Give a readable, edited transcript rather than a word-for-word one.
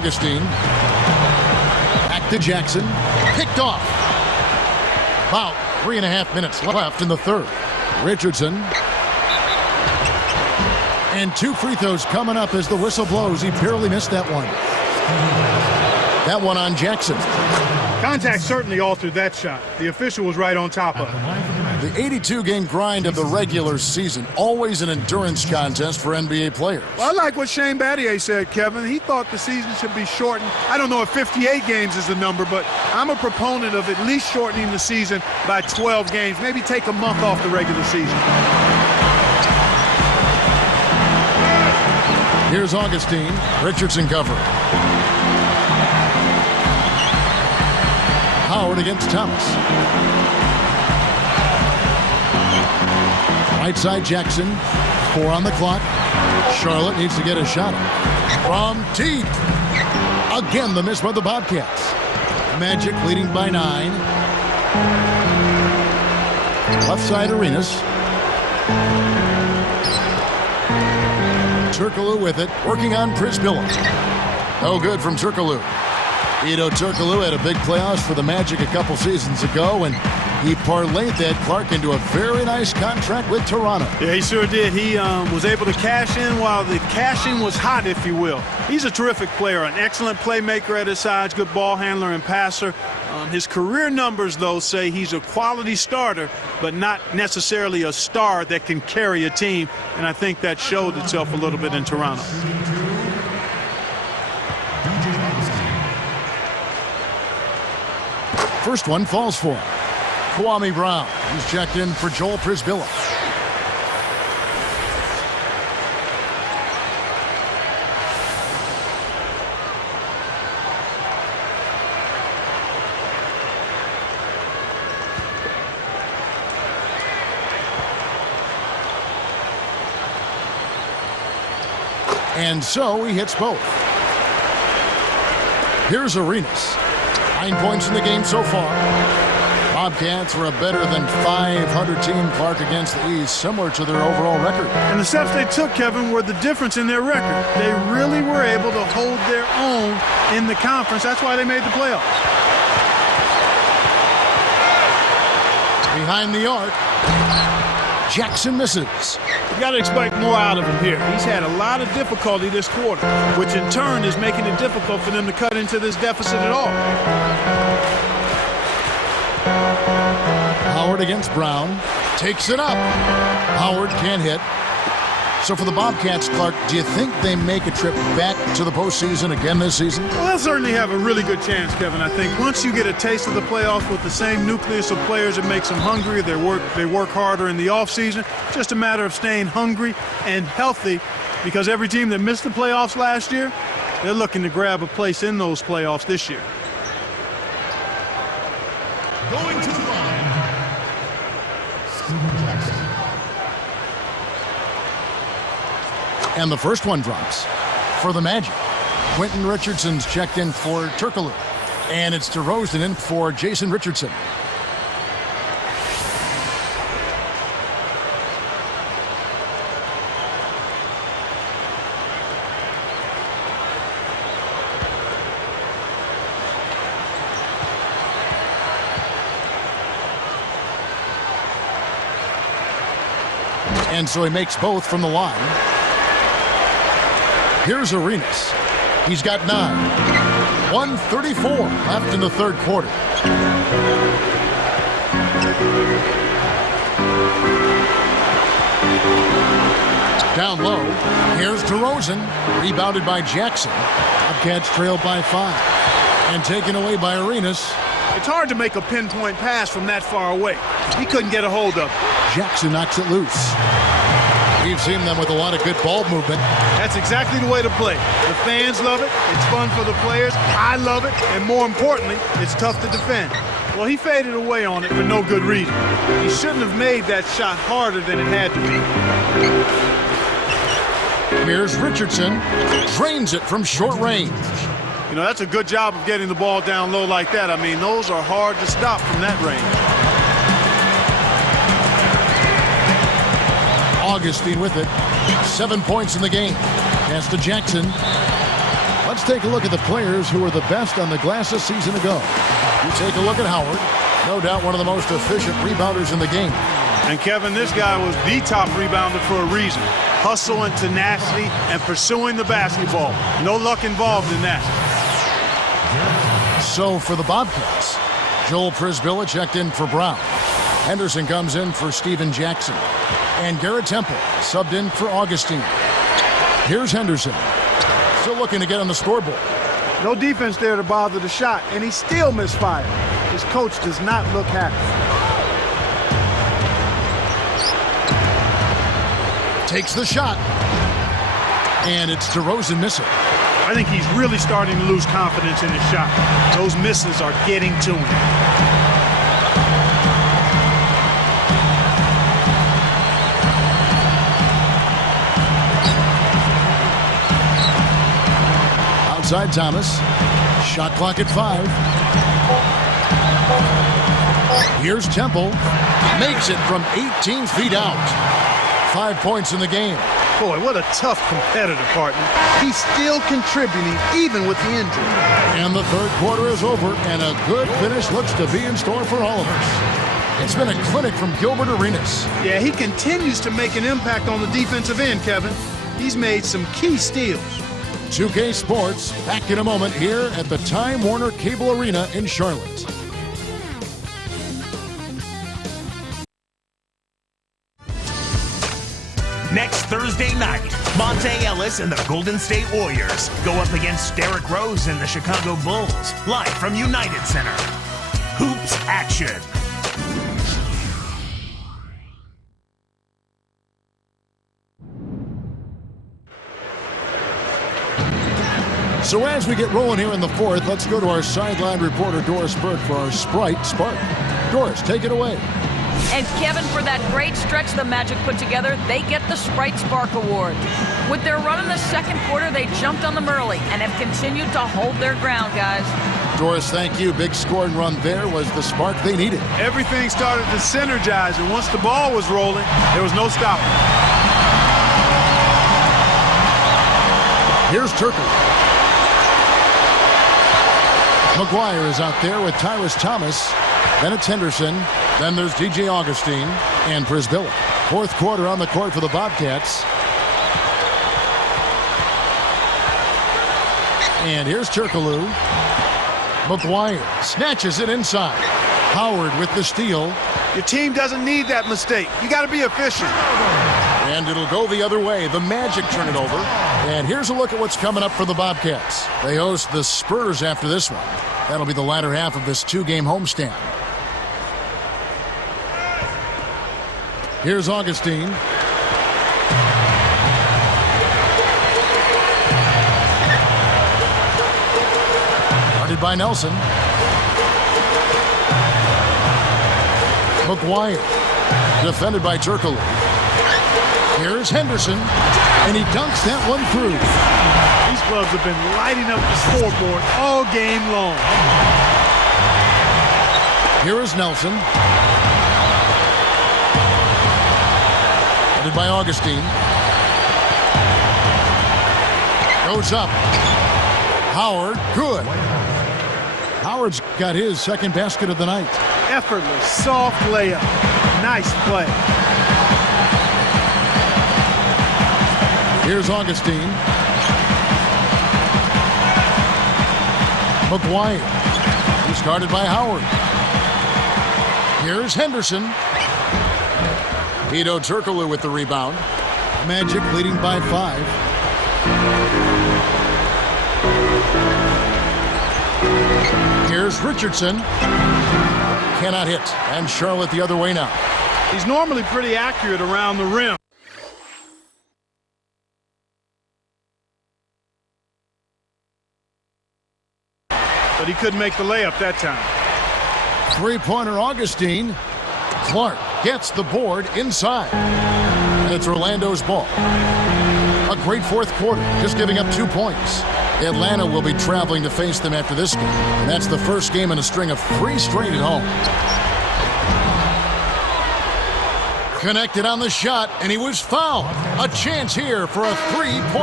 Augustine. Back to Jackson. Picked off. About 3.5 minutes left in the third. Richardson. And 2 free throws coming up as the whistle blows. He barely missed that one. That one on Jackson. Contact certainly altered that shot. The official was right on top of it. The 82-game grind of the regular season, always an endurance contest for NBA players. Well, I like what Shane Battier said, Kevin. He thought the season should be shortened. I don't know if 58 games is the number, but I'm a proponent of at least shortening the season by 12 games. Maybe take a month off the regular season. Here's Augustine. Richardson cover. Howard against Thomas. Right side Jackson. 4 on the clock. Charlotte needs to get a shot from deep. Again, the miss by the Bobcats. Magic leading by 9. Left side Arenas. Turkoglu with it, working on Prisbilla. No good from Turkoglu. Ito Turkoglu had a big playoffs for the Magic a couple seasons ago, and he parlayed that, Clark, into a very nice contract with Toronto. Yeah, he sure did. He was able to cash in while the cashing was hot, if you will. He's a terrific player, an excellent playmaker at his sides, good ball handler and passer. His career numbers, though, say he's a quality starter, but not necessarily a star that can carry a team, and I think that showed itself a little bit in Toronto. First one falls for him. Kwame Brown. He's checked in for Joel Prisbilla. And so he hits both. Here's Arenas. 9 points in the game so far. Bobcats were a better than 500 team, Clark, against the East, similar to their overall record. And the steps they took, Kevin, were the difference in their record. They really were able to hold their own in the conference. That's why they made the playoffs. Behind the arc, Jackson misses. You got to expect more out of him here. He's had a lot of difficulty this quarter, which in turn is making it difficult for them to cut into this deficit at all. Howard against Brown. Takes it up. Howard can't hit. So for the Bobcats, Clark, do you think they make a trip back to the postseason again this season? Well, they'll certainly have a really good chance, Kevin. I think once you get a taste of the playoffs with the same nucleus of players, it makes them hungry. They work harder in the offseason. Just a matter of staying hungry and healthy, because every team that missed the playoffs last year, they're looking to grab a place in those playoffs this year. Going to the line, Stephen Jackson. And the first one drops for the Magic. Quentin Richardson's checked in for Turkoglu. And it's DeRozan in for Jason Richardson. And so he makes both from the line. Here's Arenas. He's got 9. 1:34 left in the third quarter. Down low. Here's DeRozan. Rebounded by Jackson. Bobcats trailed by 5. And taken away by Arenas. It's hard to make a pinpoint pass from that far away. He couldn't get a hold of it. Jackson knocks it loose. We've seen them with a lot of good ball movement. That's exactly the way to play. The fans love it. It's fun for the players. I love it. And more importantly, it's tough to defend. Well, he faded away on it for no good reason. He shouldn't have made that shot harder than it had to be. Here's Richardson. Drains it from short range. You know, that's a good job of getting the ball down low like that. I mean, those are hard to stop from that range. Augustine with it. 7 points in the game. Pass to Jackson. Let's take a look at the players who were the best on the glass a season ago. You take a look at Howard, no doubt one of the most efficient rebounders in the game. And Kevin, this guy was the top rebounder for a reason. Hustle and tenacity and pursuing the basketball. No luck involved in that. So for the Bobcats, Joel Prisbilla checked in for Brown. Henderson comes in for Steven Jackson. And Garrett Temple subbed in for Augustine. Here's Henderson. Still looking to get on the scoreboard. No defense there to bother the shot, and he still misfired. His coach does not look happy. Takes the shot. And it's DeRozan missing. I think he's really starting to lose confidence in his shot. Those misses are getting to him. Outside Thomas. Shot clock at 5. Here's Temple. Makes it from 18 feet out. 5 points in the game. Boy, what a tough competitor, partner. He's still contributing even with the injury. And the third quarter is over, and a good finish looks to be in store for all of us. It's been a clinic from Gilbert Arenas. Yeah, he continues to make an impact on the defensive end, Kevin. He's made some key steals. 2K Sports, back in a moment here at the Time Warner Cable Arena in Charlotte. Next Thursday night, Monte Ellis and the Golden State Warriors go up against Derrick Rose and the Chicago Bulls, live from United Center. Hoops action. So as we get rolling here in the fourth, let's go to our sideline reporter, Doris Burke, for our Sprite Spark. Doris, take it away. And Kevin, for that great stretch the Magic put together, they get the Sprite Spark Award. With their run in the second quarter, they jumped on them early and have continued to hold their ground, guys. Doris, thank you. Big scoring run there was the spark they needed. Everything started to synergize, and once the ball was rolling, there was no stopping. Here's Turkle. McGuire is out there with Tyrus Thomas. Then it's Henderson. Then there's DJ Augustine and Prisbilla. Fourth quarter on the court for the Bobcats. And here's Turkoglu. McGuire snatches it inside. Howard with the steal. Your team doesn't need that mistake. You got to be efficient. And it'll go the other way. The Magic turn it over. And here's a look at what's coming up for the Bobcats. They host the Spurs after this one. That'll be the latter half of this two-game homestand. Here's Augustine. Guarded by Nelson. McGuire. Defended by Turkoglu. Here's Henderson. And he dunks that one through. These clubs have been lighting up the scoreboard all game long. Here is Nelson. Headed by Augustine. Goes up. Howard, good. Howard's got his second basket of the night. Effortless, soft layup. Nice play. Here's Augustine. McGuire. He's guarded by Howard. Here's Henderson. Hedo Turkoglu with the rebound. Magic leading by 5. Here's Richardson. Cannot hit. And Charlotte the other way now. He's normally pretty accurate around the rim. But he couldn't make the layup that time. Three-pointer Augustine. Clark gets the board inside. And it's Orlando's ball. A great fourth quarter, just giving up 2 points. Atlanta will be traveling to face them after this game. And that's the first game in a string of 3 straight at home. Connected on the shot, and he was fouled. A chance here for a 3-point